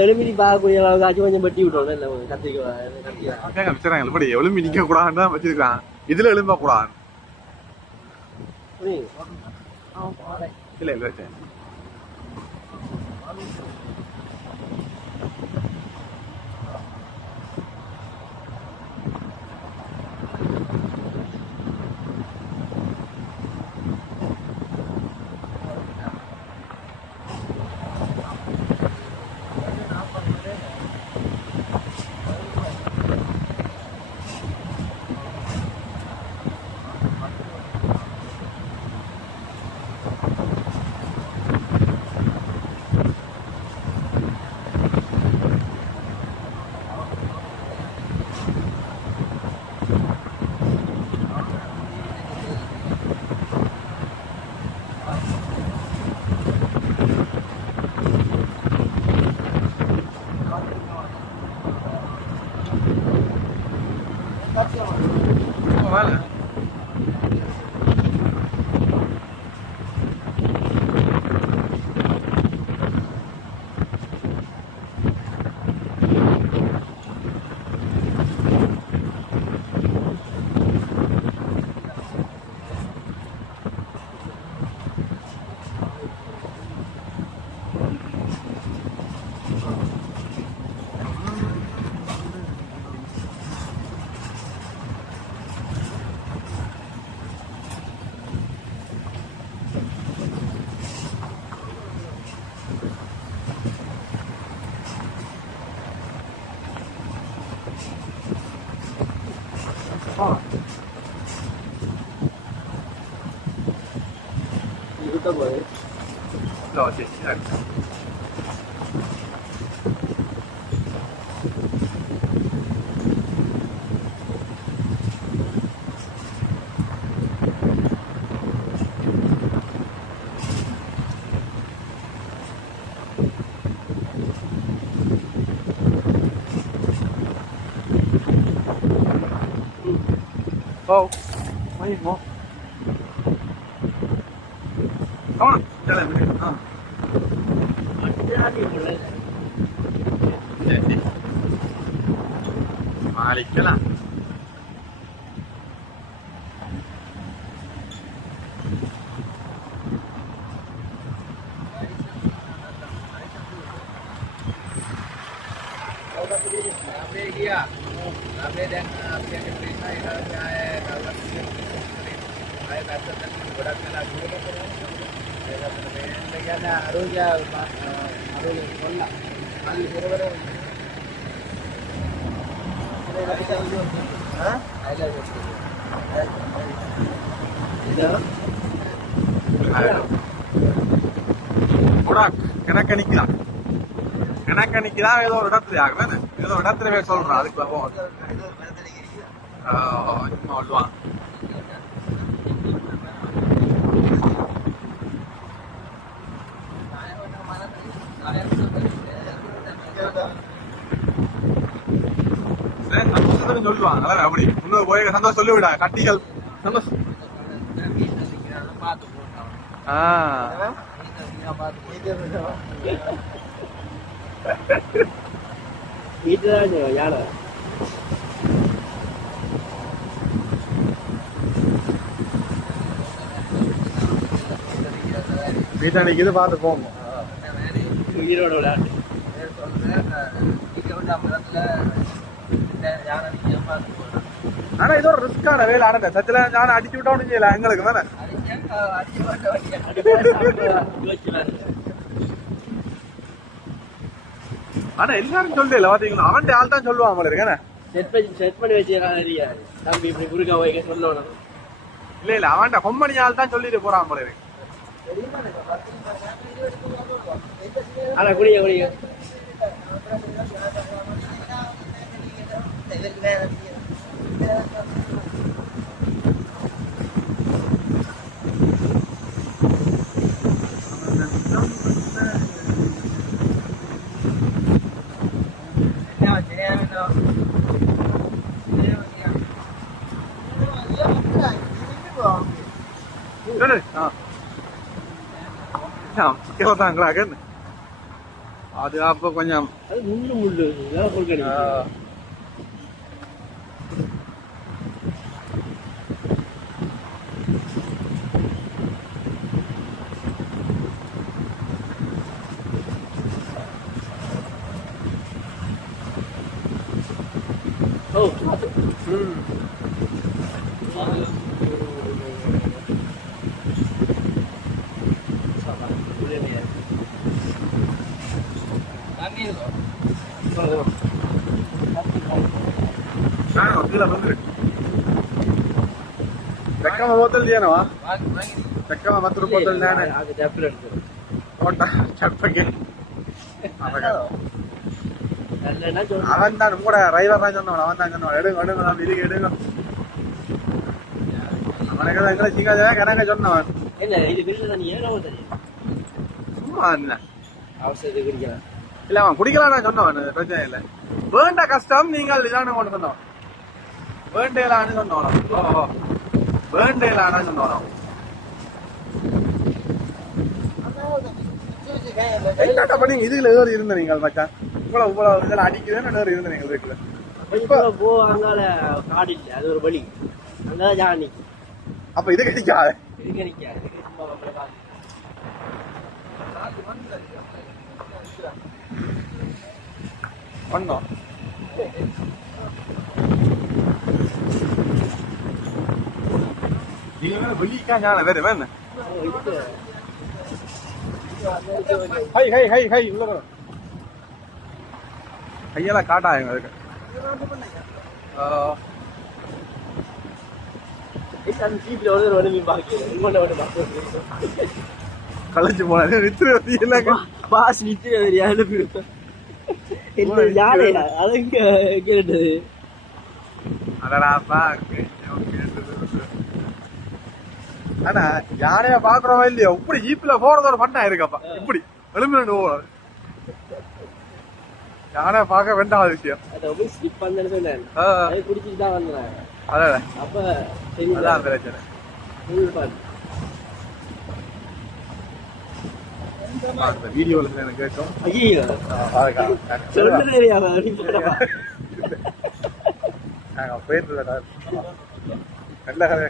எலுமினி பார்க்கக்கூடிய அளவுக்கு கொஞ்சம் வெட்டி விட்டோம் இல்லை கத்திரிக்காய் எப்படி எலும்பி நிக்க கூடாதுன்னு தான் வச்சிருக்கான். இதுல எலும்ப கூடாது இல்ல இல்ல Oh, mấy mo. Come on, tell him. Malikala. கணக்கணிக்குதான் ஏதோ ஒரு இடத்துல ஆகுது ஏதோ இடத்துல சொல்றான் அதுக்கு சொல்லுவான் சந்தோஷத்துக்கு சொல்லுவாங்க அப்படி இன்னொரு போய் சந்தோஷம் சொல்லிவிடா கட்டிகள் சந்தோஷம் யாரு வீட்டானிக்கு இது பார்த்து போங்க உயிரோட விளையாட்டு ஆனா இது ஒரு ரிஸ்கான வேலை ஆனந்த சத்தில நான் அடிச்சு விட்டோம்னு செய்யல எங்களுக்கு தானே ஆனா எல்லாரும் சொல்லல பாத்தீங்களா அவன் ஆள் தான் சொல்லுவான் போல இருக்கேன் செட் பண்ணி வச்சிருக்கா தம்பி இப்படி குறுக்கா வைக்க சொல்லணும் இல்ல இல்ல அவன் கொம்பனி ஆள் தான் சொல்லிட்டு போறான் போல இருக்கு ஆனா குடிய குடிய சிக்கல தான் கிடக்கு அது அப்ப கொஞ்சம் அது முள்ளு முள்ளு இதெல்லாம் கொடுக்க ஓ ಚಕ್ಕಮ್ಮ ಬೋತಲ್ ಏನವ ಚಕ್ಕಮ್ಮ ಮತ್ತೆ ಬೋತಲ್ ನಾನೇ ಚಪ್ಪಗೆ அவன் தான் கூட டிரைவர் தான் சொன்னவன் அவன் தான் சொன்னவன் எடுங்க எடுங்க நம்ம இதுக்கு எடுங்க அவனுக்கு தான் எங்களை சீக்கிரம் கணக்க சொன்னவன் சும்மா என்ன இல்ல அவன் குடிக்கலாம் சொன்னவன் பிரச்சனை இல்லை வேண்ட கஷ்டம் நீங்கள் இதான கொண்டு சொன்னவன் வேண்டையிலான்னு சொன்னவன் வேண்டையிலான சொன்னவன் இதுல ஏறி இருந்த நீங்கள் மச்சான் இவ்வளவு இதெல்லாம் அடிக்குதுன்னு ஏறி இருந்த நீங்கள் வீட்டுல போ அங்கால காடு இல்ல அது ஒரு வழி அங்கதான் ஜானி அப்ப இது கிடைக்காது இது கிடைக்காது பண்ணோம் நீங்க வேற வெளிக்கா ஞான வேற வேண ஹை ஹை ஹை ஹை உள்ள வர கையெல்லாம் காட்டாங்க அதுக்கு கலைச்சு போன நித்திர பாஸ் நித்திர யாரையா அதுங்க கேட்டது அதடாப்பா ஆனா யானைய பாக்குறோம் இல்லையா இப்படி ஜீப்ல போறதோட பண்ணா இருக்கப்பா இப்படி எலும்பு போறது யானை பார்க்க வேண்டாம் விஷயம் அதான் பிரச்சனை வீடியோல எனக்கு கேட்டோம் போயிட்டு நல்ல கதையா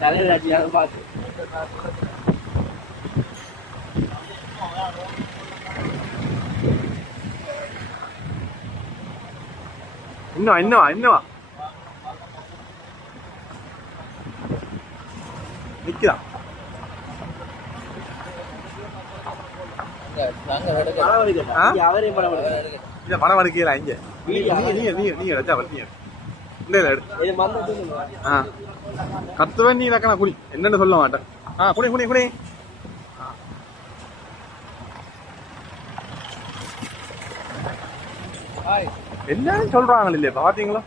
தலையில பார்த்து இன்னும் நிக்கிறான் இத பணம் எடுக்கல இங்க நீங்க வச்சா வந்தீங்க கத்துவன் நீ இலக்கணா குடி என்னன்னு சொல்ல மாட்டேன் குடி குடி குடி எல்லாரும் சொல்றாங்க இல்லையா பாத்தீங்களா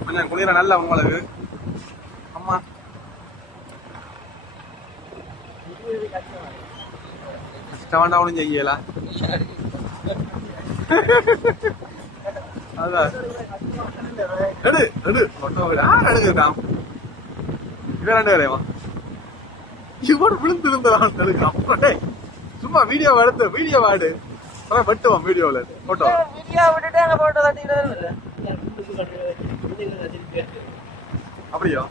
கொஞ்சம் குளிர நல்ல உங்களுக்கு அம்மா கஷ்டமாண்டா ஒன்றும் செய்யல அதான் எடு எடுக்கிறான் இவன் ரெண்டு பேரையுமா இவன் விழுந்திருந்தான் எடுக்கிறான் சும்மா வீடியோ எடுத்து வீடியோ வாடு வெட்டுவான் வீடியோல போட்டோ வீடியோ விட்டுட்டு அங்க போட்டோ அப்படியோ